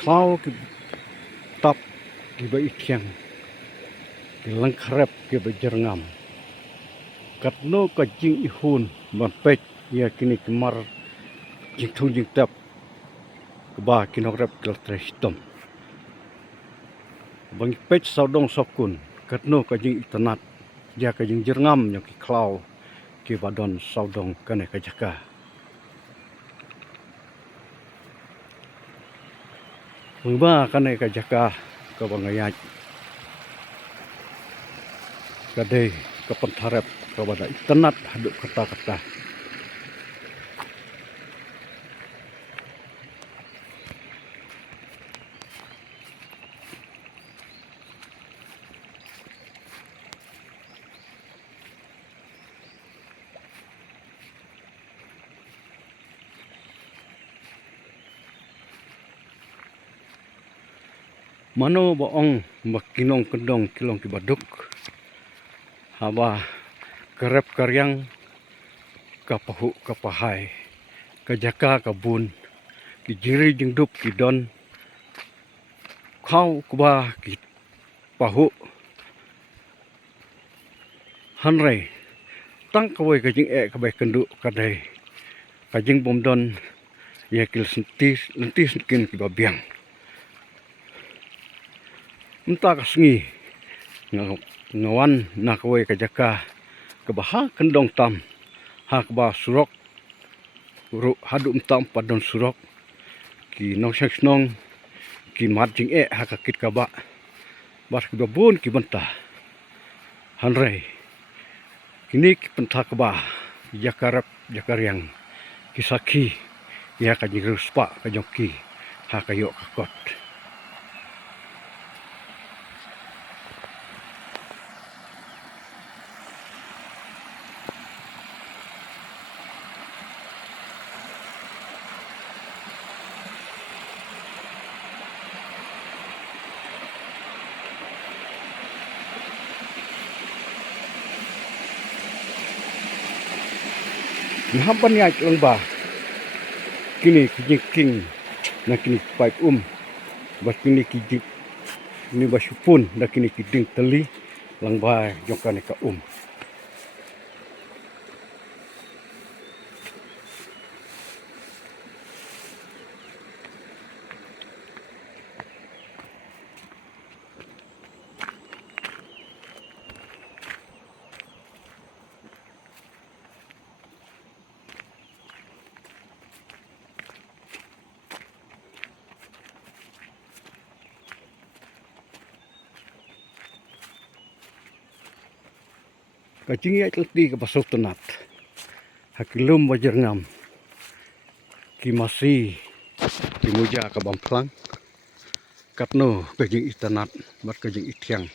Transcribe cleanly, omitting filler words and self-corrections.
khaw ki tap ki ba ithiang ki langkrep ki ba jerngam katno ka jing ihun ban pech ya kini kemar jing thung jing tap ba kinogrep kal trestom bang pech saudong sokun katno ka jing itanat ya ka jing jerngam yang ki khaw ki badon saudong kane ka jaka Mengba kane ka jaka ka bangayat kadai ka pentharep ka bada itanat haduk kata-kata mano boong makinong kendong kilong kibaduk haba kerep karyang ka pahuh ka phai ka jaka ka bun ki jiri jingdup ki don khaw kuba ki pahuh hynrei tang kawai ka jing ka bai kendu kadai ka jing bomdon ya kil lentis kin ki babiang entah kasengi ngawan nak kawai ka jaka ka baha kendong tam ha ka ba surok hadu entam padon surok ki nong nong ki marjing ha ka kit ka ba bas ki babun ki bentah hynrei kini ki pentah ka ba jakarap jakariang ki sakhi ya ka jing spah ka jongki ha ka yok ka kot Nahampan niya lang ba? Kini kijing na kini pipe bas kini kijing ni basupun na kini kiding teli lang ba jongkan ka Kacing ya telti ke pasok tenat. Hakilum wajar ngam. Ki masih ki muja ke bamplang. Katno kajing itanat mat kajing itiang.